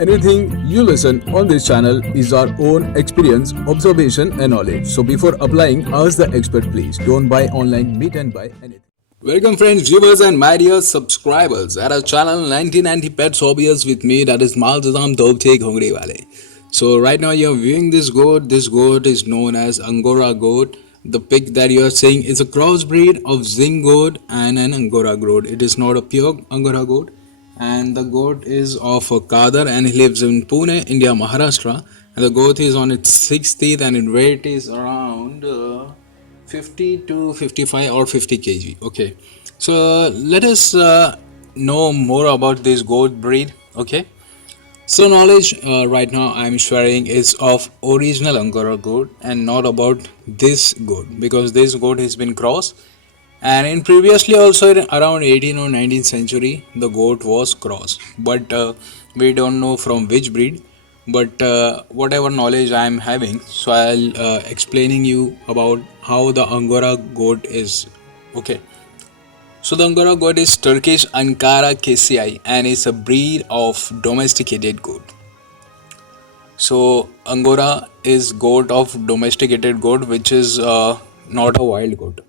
Anything you listen on this channel is our own experience, observation, and knowledge. So before applying, ask the expert please. Don't buy online, meet and buy anything. Welcome friends, viewers and my dear subscribers at our channel 1990 Pets Hobbies with me, that is Maltazam Dobte Ghongre Wale. So right now you're viewing this goat. This goat is known as Angora goat. The pig that you are seeing is a crossbreed of Zing goat and an Angora goat. It is not a pure Angora goat. And the goat is of a Kadar and he lives in Pune, India, Maharashtra. And the goat is on its sixth teeth and its weight is around 50 to 55 or 50 kg. Okay, so let us know more about this goat breed. Okay, so knowledge right now I'm sharing is of original Angora goat and not about this goat, because this goat has been crossed, and in previously also in around 18th or 19th century the goat was crossed, but we don't know from which breed. But whatever knowledge I am having, so I'll explaining you about how the Angora goat is. Okay, so the Angora goat is Turkish Ankara KCI and is a breed of domesticated goat. So Angora is goat of domesticated goat, which is not a wild goat.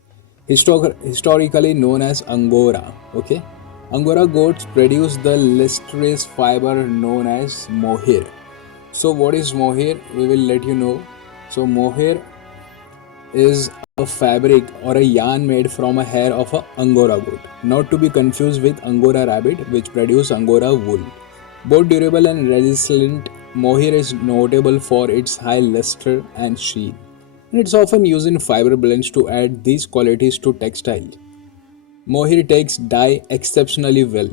Historically known as Angora. Okay, Angora goats produce the lustrous fiber known as mohair. So what is mohair? We will let you know. So mohair is a fabric or a yarn made from a hair of a Angora goat, not to be confused with Angora rabbit, which produce Angora wool. Both durable and resistant, mohair is notable for its high luster and sheen. And it's often used in fiber blends to add these qualities to textiles. Mohair takes dye exceptionally well.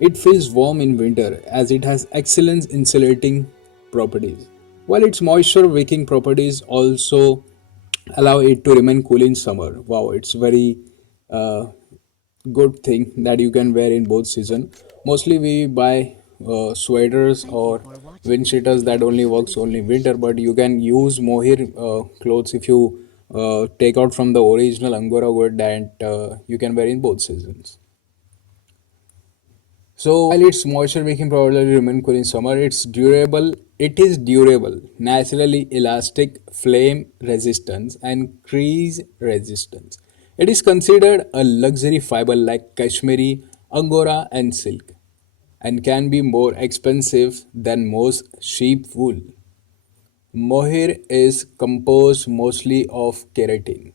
It feels warm in winter as it has excellent insulating properties, while its moisture wicking properties also allow it to remain cool in summer. Wow, it's very uh, good thing that you can wear in both season. Mostly we buy sweaters or wind cheaters that only works only winter, but you can use mohair clothes if you take out from the original Angora wood that you can wear in both seasons. So while its moisture making probably remain cool in summer, it is durable, naturally elastic, flame resistance and crease resistance. It is considered a luxury fiber like Kashmiri, Angora and silk, and can be more expensive than most sheep wool. Mohair is composed mostly of keratin,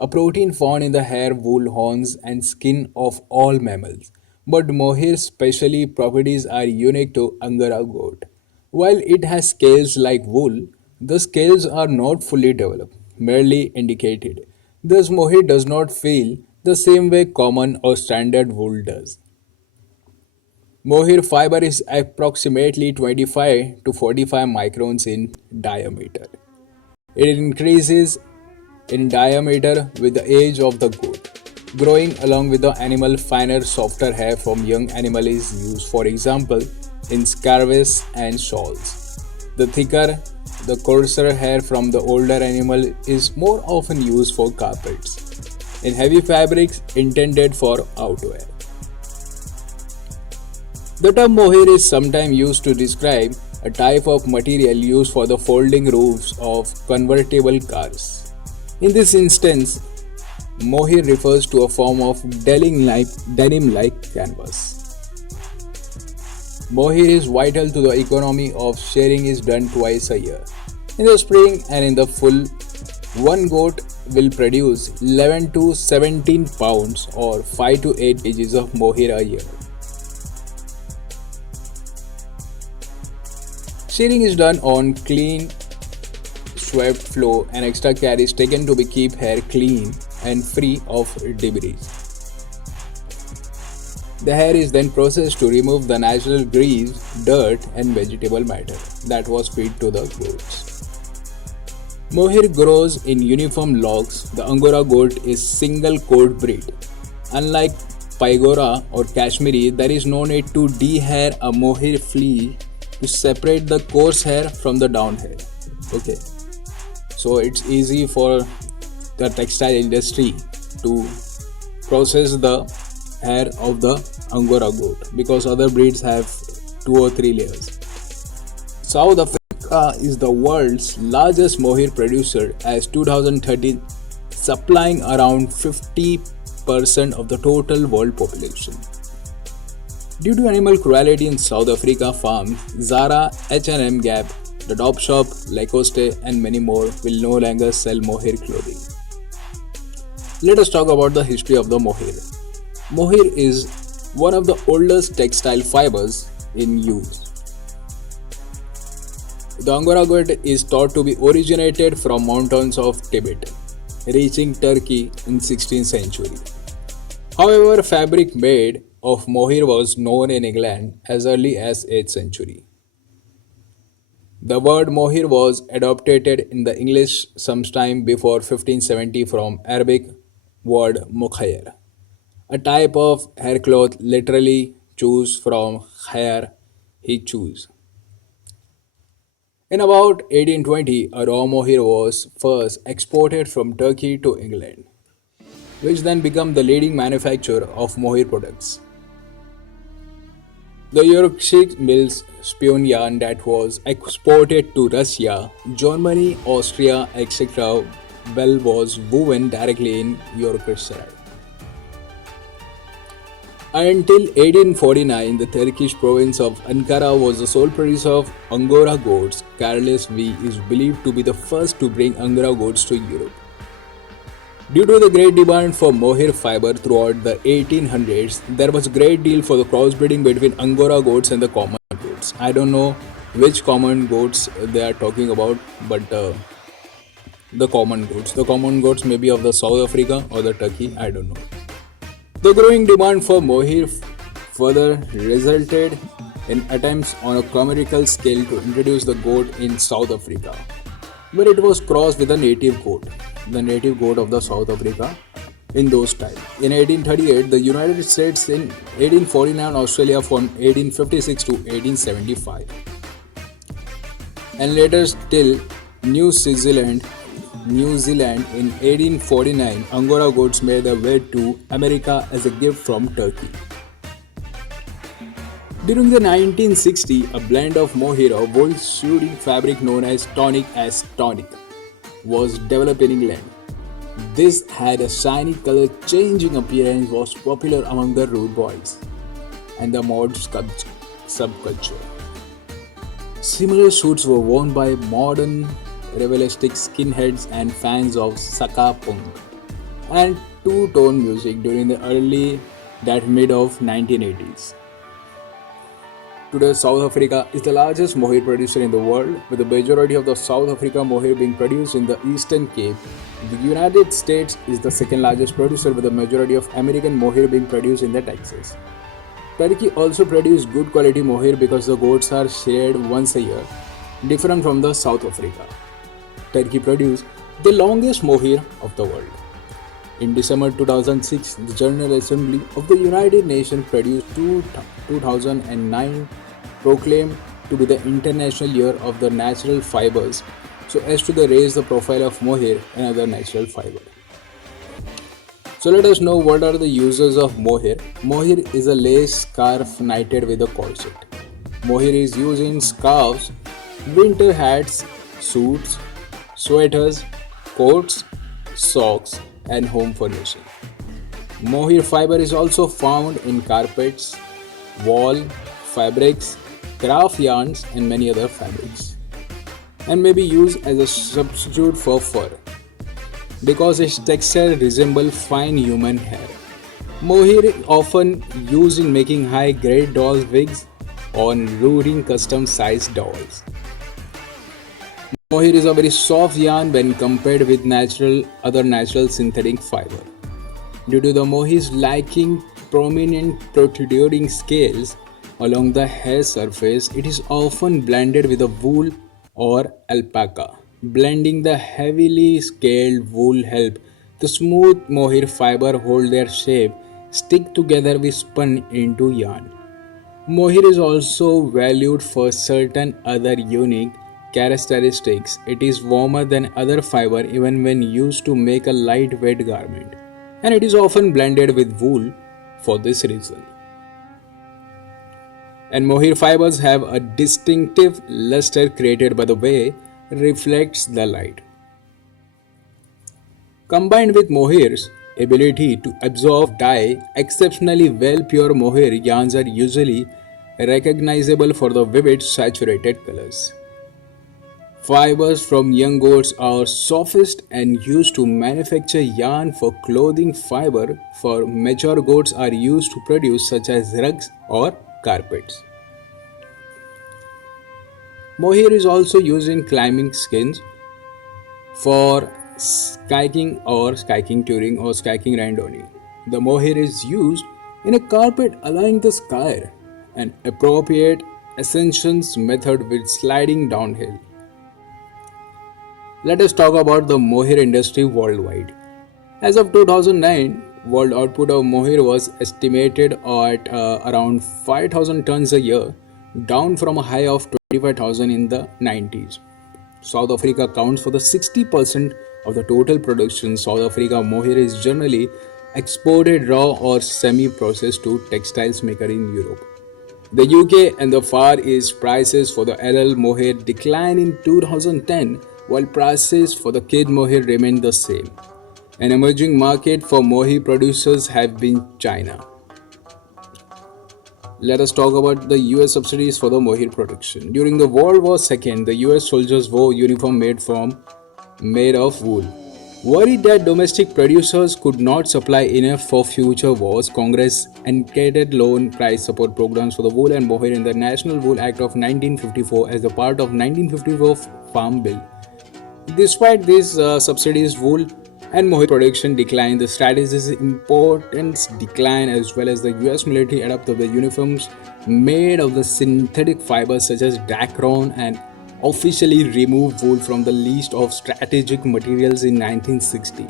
a protein found in the hair, wool, horns, and skin of all mammals. But mohair's specially properties are unique to Angora goat. While it has scales like wool, the scales are not fully developed, merely indicated. Thus, mohair does not feel the same way common or standard wool does. Mohair fiber is approximately 25 to 45 microns in diameter. It increases in diameter with the age of the goat. Growing along with the animal, finer, softer hair from young animal is used, for example, in scarves and shawls. The thicker, the coarser hair from the older animal is more often used for carpets. In heavy fabrics intended for outwear. The term mohair is sometimes used to describe a type of material used for the folding roofs of convertible cars. In this instance, mohair refers to a form of denim-like canvas. Mohair is vital to the economy of shearing is done twice a year. In the spring and in the fall, one goat will produce 11 to 17 pounds or 5 to 8 kgs of mohair a year. Shearing is done on clean, swept floor and extra care is taken to keep hair clean and free of debris. The hair is then processed to remove the natural grease, dirt and vegetable matter that was fed to the goats. Mohair grows in uniform locks. The Angora goat is single coat breed. Unlike Pygora or Kashmiri, there is no need to dehair a mohair flea to separate the coarse hair from the down hair. Okay, so it's easy for the textile industry to process the hair of the Angora goat because other breeds have 2 or 3 layers. South Africa is the world's largest mohair producer as 2013 supplying around 50% of the total world population. Due to animal cruelty in South Africa, farms Zara, H&M, Gap, the Topshop, Lacoste and many more will no longer sell mohair clothing. Let us talk about the history of the mohair. Mohair is one of the oldest textile fibers in use. The Angora goat is thought to be originated from mountains of Tibet, reaching Turkey in 16th century. However, fabric made of mohair was known in England as early as 8th century. The word mohair was adopted in the English sometime before 1570 from Arabic word mukhair, a type of haircloth literally choose from khair, he choose. In about 1820, a raw mohair was first exported from Turkey to England, which then became the leading manufacturer of mohair products. The Yorkshire Mills spun yarn that was exported to Russia, Germany, Austria, etc. well was woven directly in Yorkshire. Until 1849, the Turkish province of Ankara was the sole producer of Angora goats. Carlos V is believed to be the first to bring Angora goats to Europe. Due to the great demand for mohair fiber throughout the 1800s, there was a great deal for the crossbreeding between Angora goats and the common goats. I don't know which common goats they are talking about, but the common goats. The common goats may be of the South Africa or the Turkey, I don't know. The growing demand for mohair further resulted in attempts on a commercial scale to introduce the goat in South Africa, where it was crossed with a native goat, the native goat of the South Africa in those times. In 1838, the United States, in 1849, Australia from 1856 to 1875, and later still New Zealand in 1849, Angora goats made their way to America as a gift from Turkey. During the 1960s, a blend of mohair or wool shooting fabric known as tonic was developed in England. This had a shiny color changing appearance, was popular among the rude boys and the mod subculture. Similar suits were worn by modern revelistic skinheads and fans of ska punk and two-tone music during the mid of 1980s. Today, South Africa is the largest mohair producer in the world, with the majority of the South Africa mohair being produced in the Eastern Cape. The United States is the second largest producer, with the majority of American mohair being produced in the Texas. Turkey also produces good quality mohair because the goats are sheared once a year, different from the South Africa. Turkey produced the longest mohair of the world. In December 2006, the General Assembly of the United Nations produced 2009 proclaimed to be the International Year of the Natural Fibers, so as to raise the profile of mohair and other natural fiber. So let us know what are the uses of mohair. Mohair is a lace scarf knitted with a corset. Mohair is used in scarves, winter hats, suits, sweaters, coats, socks, and home furnishing. Mohair fiber is also found in carpets, wall, fabrics, craft yarns, and many other fabrics, and may be used as a substitute for fur because its texture resembles fine human hair. Mohair is often used in making high-grade doll wigs or rooting custom-sized dolls. Mohair is a very soft yarn when compared with other natural synthetic fiber. Due to the mohair's lacking prominent protruding scales along the hair surface, it is often blended with a wool or alpaca. Blending the heavily scaled wool help the smooth mohair fiber hold their shape, stick together when spun into yarn. Mohair is also valued for certain other unique characteristics. It is warmer than other fiber even when used to make a lightweight garment, and it is often blended with wool for this reason. And mohair fibers have a distinctive luster created by the way reflects the light. Combined with mohair's ability to absorb dye exceptionally well, pure mohair yarns are usually recognizable for the vivid saturated colors. Fibers from young goats are softest and used to manufacture yarn for clothing. Fiber for mature goats are used to produce such as rugs or carpets. Mohair is also used in climbing skins for skiing touring or skiing randonning. The mohair is used in a carpet allowing the skier an appropriate ascensions method with sliding downhill. Let us talk about the mohair industry worldwide. As of 2009, world output of mohair was estimated at around 5,000 tons a year, down from a high of 25,000 in the 90s. South Africa accounts for the 60% of the total production. South Africa mohair is generally exported raw or semi-processed to textiles maker in Europe. The UK and the Far East prices for the LL mohair declined in 2010 while prices for the kid mohair remained the same. An emerging market for mohair producers have been China. Let us talk about the US subsidies for the mohair production. During the World War II, the US soldiers wore uniform made of wool. Worried that domestic producers could not supply enough for future wars, Congress enacted loan price support programs for the wool and mohair in the National Wool Act of 1954 as a part of 1954 Farm Bill. Despite these subsidies, wool and mohair production declined. The strategy's importance declined as well as the US military adopted the uniforms made of the synthetic fibers such as Dacron and officially removed wool from the list of strategic materials in 1960.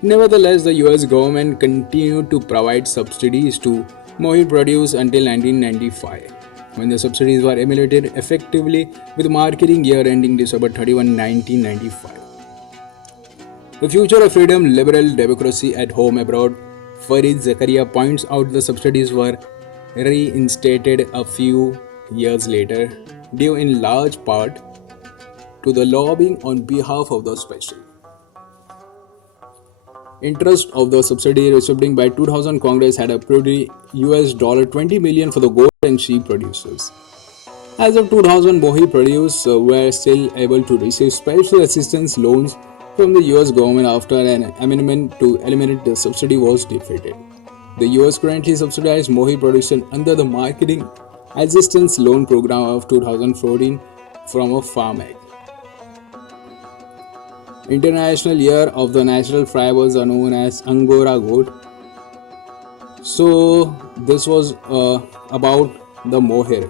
Nevertheless, the US government continued to provide subsidies to mohair produce until 1995, when the subsidies were eliminated effectively with marketing year ending December 31, 1995. The future of freedom, liberal democracy at home abroad. Farid Zakaria points out the subsidies were reinstated a few years later, due in large part to the lobbying on behalf of the special interest of the subsidy received by 2000. Congress had approved $20 million for the goat and sheep producers. As of 2000, mohair producers were still able to receive special assistance loans from the US government after an amendment to eliminate the subsidy was defeated. The US currently subsidizes mohair production under the Marketing Assistance Loan Program of 2014 from a Farm Act. International Year of the Natural Fibers are known as Angora goat. So this was about the mohair.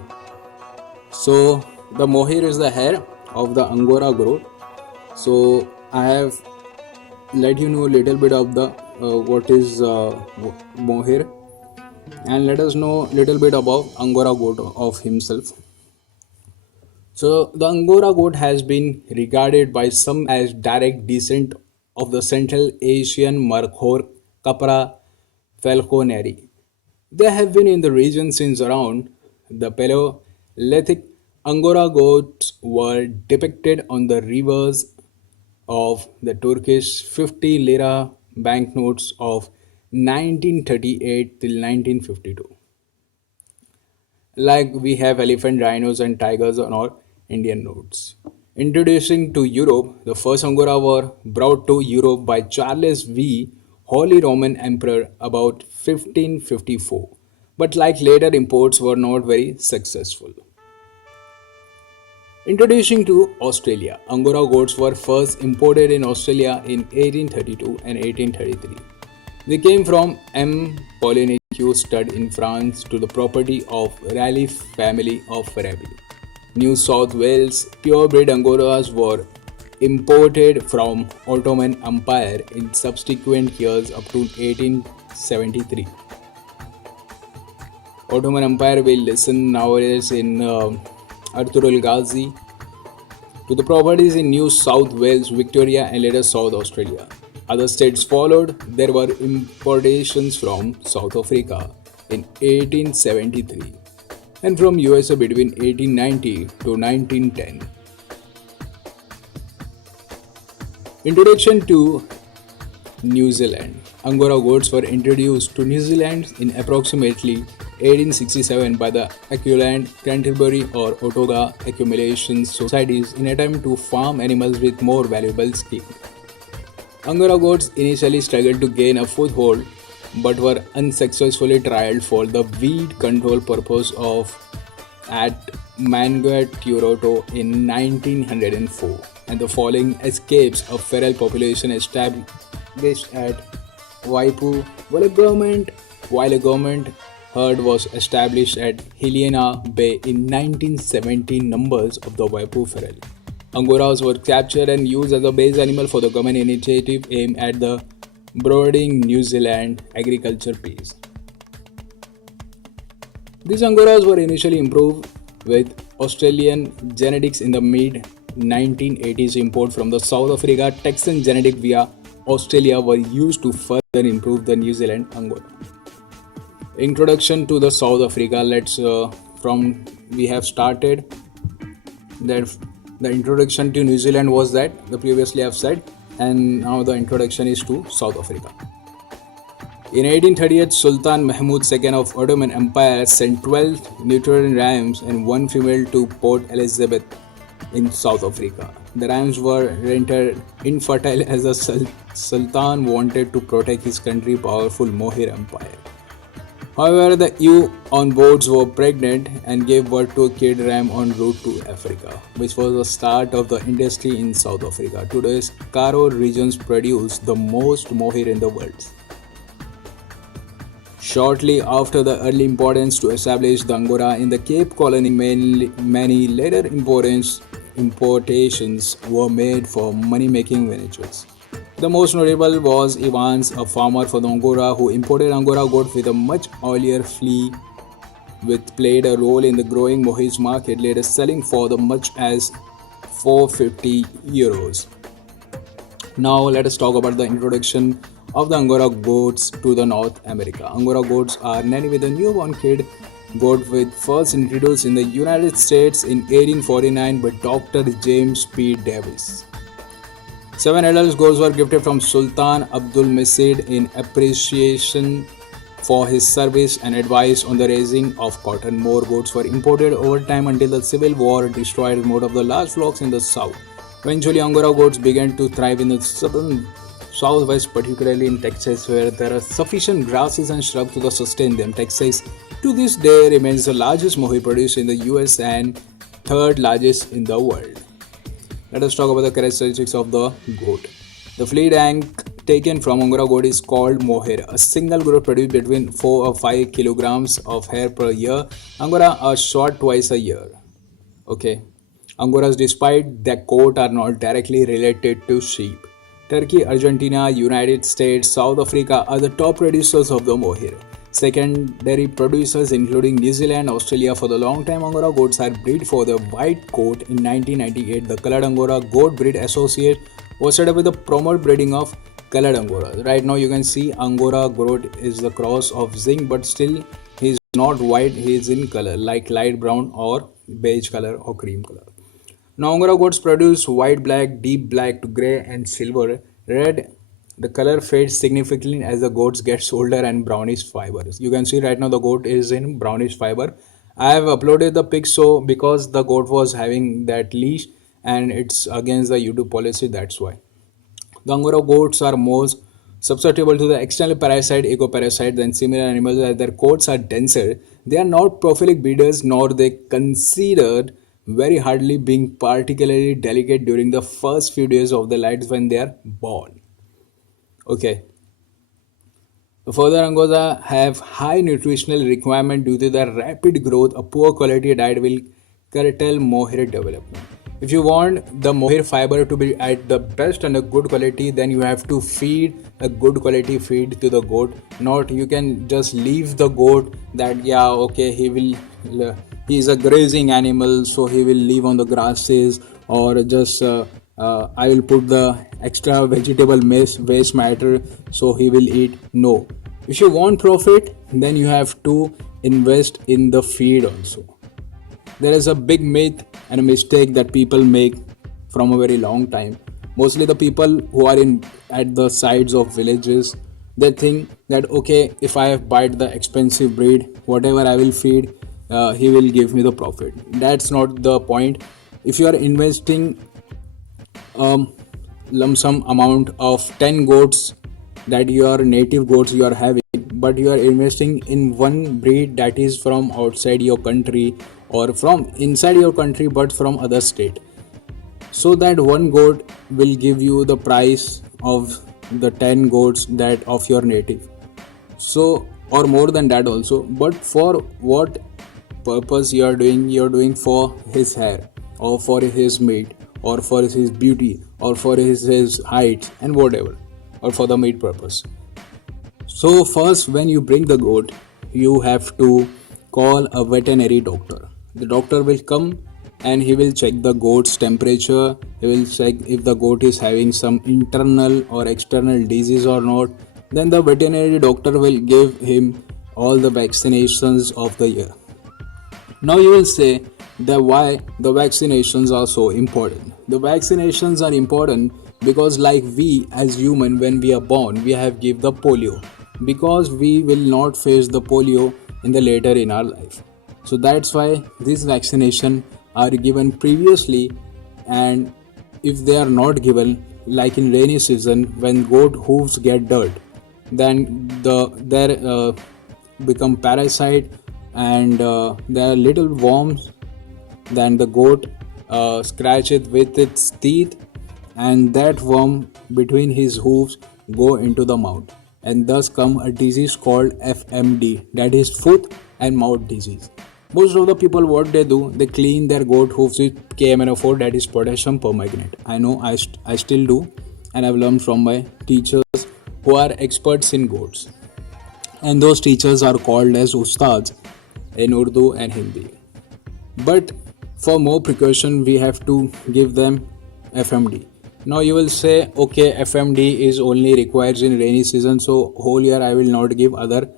So the mohair is the hair of the Angora goat. So I have let you know a little bit of the what is mohair, and let us know a little bit about Angora goat of himself. So the Angora goat has been regarded by some as direct descent of the Central Asian Markhor Capra falconeri. They have been in the region since around the Paleolithic. Angora goats were depicted on the rivers of the Turkish 50 lira banknotes of 1938 till 1952. Like we have elephant, rhinos, and tigers on our Indian notes. Introducing to Europe, the first Angora were brought to Europe by Charles V, Holy Roman Emperor, about 1554, but like later imports were not very successful. Introducing to Australia, Angora goats were first imported in Australia in 1832 and 1833. They came from M. Polyneque stud in France to the property of Raleigh family of Raby. New South Wales purebred Angoras were imported from Ottoman Empire in subsequent years up to 1873. Ottoman Empire will listen nowadays in Arthur Ghazi to the properties in New South Wales, Victoria, and later South Australia. Other states followed. There were importations from South Africa in 1873 and from USA between 1890 to 1910. Introduction to New Zealand. Angora goats were introduced to New Zealand in approximately 1867 by the Auckland, Canterbury or Otago accumulation societies in attempt to farm animals with more valuable skin. Angora goats initially struggled to gain a foothold but were unsuccessfully trialed for the weed control purpose of at Mangatoroto in 1904, and the following escapes of feral population established at Waipu, while a government herd was established at Helena Bay in 1917. Numbers of the Waipu feral Angoras were captured and used as a base animal for the government initiative aimed at the broadening New Zealand agriculture peace. These Angoras were initially improved with Australian genetics in the mid 1980s. Import from the South Africa Texan genetic via Australia were used to further improve the New Zealand Angora. Introduction to the South Africa. We have started that the introduction to New Zealand was that the previously I've said, and now the introduction is to South Africa. In 1838, Sultan Mahmud II of Ottoman Empire sent 12 Nigerian rams and one female to Port Elizabeth in South Africa. The rams were rendered infertile as the Sultan wanted to protect his country's powerful Mohir Empire. However, the ewe on boards were pregnant and gave birth to a kid ram en route to Africa, which was the start of the industry in South Africa. Today's Karoo regions produce the most mohair in the world. Shortly after the early importance to establish the Angora in the Cape Colony, many later importations were made for money-making ventures. The most notable was Evans, a farmer from Angora who imported Angora goat with a much earlier flea, which played a role in the growing mohair market, later selling for the much as €450. Now let us talk about the introduction of the Angora goats to the North America. Angora goats are nanny with a newborn kid goat, with first introduced in the United States in 1849 by Dr. James P. Davis. 7 adult goats were gifted from Sultan Abdul Majid in appreciation for his service and advice on the raising of cotton. More goats were imported over time until the Civil War destroyed most of the large flocks in the south. Eventually, Angora goats began to thrive in the southern southwest, particularly in Texas, where there are sufficient grasses and shrubs to sustain them. Texas, to this day, remains the largest mohair producer in the US and third largest in the world. Let us talk about the characteristics of the goat. The fleet ank taken from Angora goat is called mohair. A single goat produces between 4 or 5 kilograms of hair per year. Angora are shot twice a year. Okay. Angoras, despite their coat, are not directly related to sheep. Turkey, Argentina, United States, South Africa are the top producers of the mohair. Secondary producers including New Zealand, Australia. For the long time, Angora goats are bred for the white coat. In 1998, the Colored Angora Goat Breed Associate was set up with the promote breeding of colored Angora. Right now you can see Angora goat is the cross of zinc, but still he is not white, he is in color like light brown or beige color or cream color. Now Angora goats produce white, black, deep black to grey and silver. Red, the color fades significantly as the goats gets older and brownish fibers. You can see right now the goat is in brownish fiber. I have uploaded the pic so because the goat was having that leash and it's against the YouTube policy, that's why. The Angora goats are most susceptible to the external parasite, ecoparasite than similar animals as their coats are denser. They are not prolific breeders nor they considered very hardly, being particularly delicate during the first few days of their lives when they are born. Okay. The further Angora have high nutritional requirement due to their rapid growth. A poor quality diet will curtail mohair development. If you want the mohair fiber to be at the best and a good quality, then you have to feed a good quality feed to the goat. Not you can just leave the goat that he is a grazing animal, so he will live on the grasses, or just I will put the extra vegetable waste matter so he will eat. No, if you want profit, then you have to invest in the feed also. there is a big myth and a mistake that people make from a very long time. Mostly the people who are in at the sides of villages, they think that okay, if I buy the expensive breed, whatever I will feed, he will give me the profit. That's not the point. If you are investing lump sum amount of 10 goats, that your native goats you are having, but you are investing in one breed that is from outside your country or from inside your country but from other state, so that one goat will give you the price of the 10 goats that of your native, so or more than that also. But for what purpose you're doing for his hair or for his meat or for his beauty or for his height and whatever, or for the meat purpose. So first, when you bring the goat, you have to call a veterinary doctor. The doctor will come and he will check the goat's temperature. He will check if the goat is having some internal or external disease or not. Then the veterinary doctor will give him all the vaccinations of the year. Now you will say that why the vaccinations are so important. The vaccinations are important because like we as human, when we are born, we have give the polio, because we will not face the polio in the later in our life. So that's why these vaccination are given previously. And if they are not given, like in rainy season when goat hooves get dirt, then there become parasite, and there are little worms. Then the goat scratch it with its teeth, and that worm between his hooves go into the mouth, and thus come a disease called FMD, that is foot and mouth disease. Most of the people, what they do, they clean their goat hooves with KMNO4, that is potassium permanganate. I know I still do, and I've learned from my teachers who are experts in goats, and those teachers are called as ustads in Urdu and Hindi. But for more precaution, we have to give them FMD. Now you will say, okay, FMD is only required in rainy season, so whole year I will not give other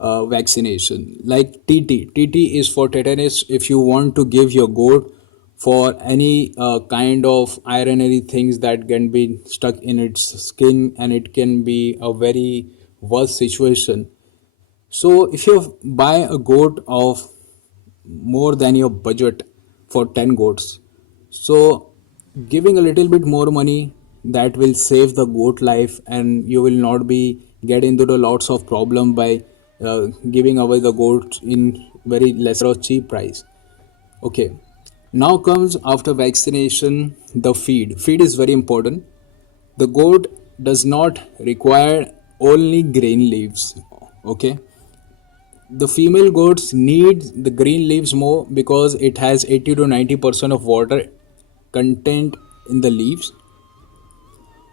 vaccination. Like TT is for tetanus. If you want to give your goat for any kind of ironary things that can be stuck in its skin, and it can be a very worse situation. So if you buy a goat of more than your budget for 10 goats, so giving a little bit more money, that will save the goat life, and you will not be get into the lots of problem by giving away the goats in very lesser or cheap price. Okay, now comes after vaccination the feed is very important. The goat does not require only green leaves. Okay, the female goats need the green leaves more because it has 80 to 90% of water content in the leaves,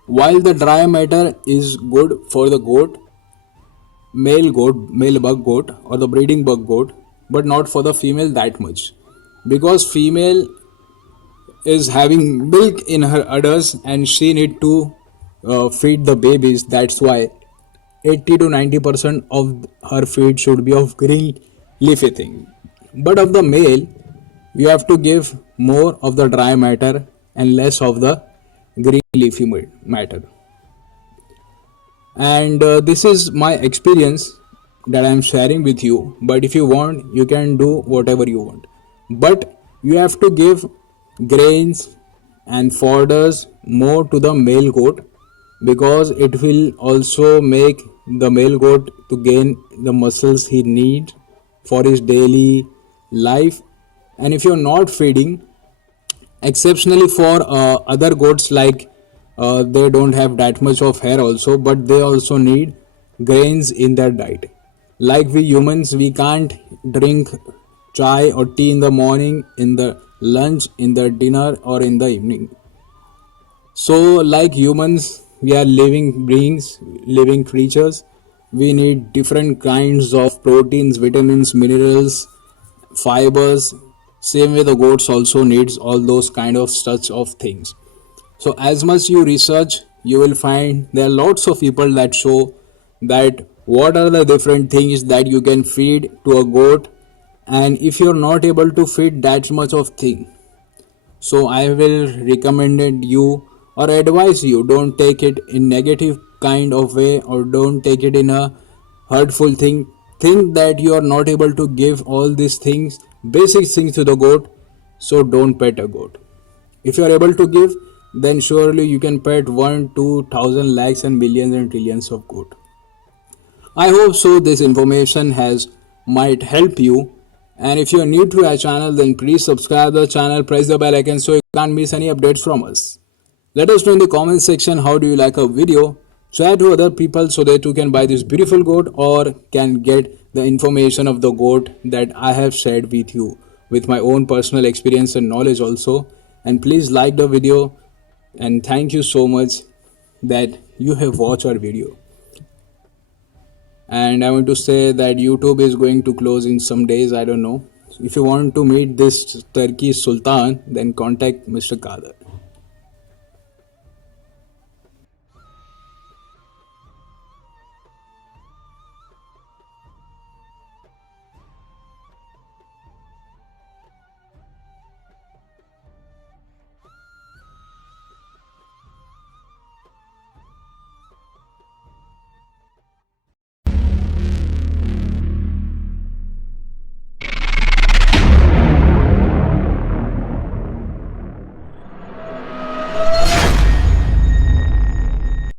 while the dry matter is good for the male bug goat or the breeding bug goat, but not for the female that much, because female is having milk in her udders and she need to feed the babies. That's why 80 to 90% of her feed should be of green leafy thing. But of the male, you have to give more of the dry matter and less of the green leafy matter. And this is my experience that I am sharing with you. But if you want, you can do whatever you want. But you have to give grains and fodders more to the male goat, because it will also make the male goat to gain the muscles he needs for his daily life. And if you're not feeding, exceptionally for other goats, like they don't have that much of hair also, but they also need grains in their diet. Like we humans, we can't drink chai or tea in the morning, in the lunch, in the dinner, or in the evening. So like humans, we are living beings, living creatures. We need different kinds of proteins, vitamins, minerals, fibers. Same way the goats also needs all those kind of such of things. So as much you research, you will find there are lots of people that show that what are the different things that you can feed to a goat and if you're not able to fit that much of thing, so I will recommend you or advise you, don't take it in negative kind of way, or don't take it in a hurtful thing. Think that you are not able to give all these things, basic things to the goat, so don't pet a goat. If you are able to give, then surely you can pet 1 2 thousand lakhs and millions and trillions of goat. I hope so this information has might help you. And if you are new to our channel, then please subscribe the channel, press the bell icon so you can't miss any updates from us. Let us know in the comment section how do you like our video. Share to other people so they too can buy this beautiful goat or can get the information of the goat that I have shared with you with my own personal experience and knowledge also. And please like the video, and thank you so much that you have watched our video. And I want to say that YouTube is going to close in some days, I don't know. If you want to meet this Turkey Sultan, then contact Mr. Kader.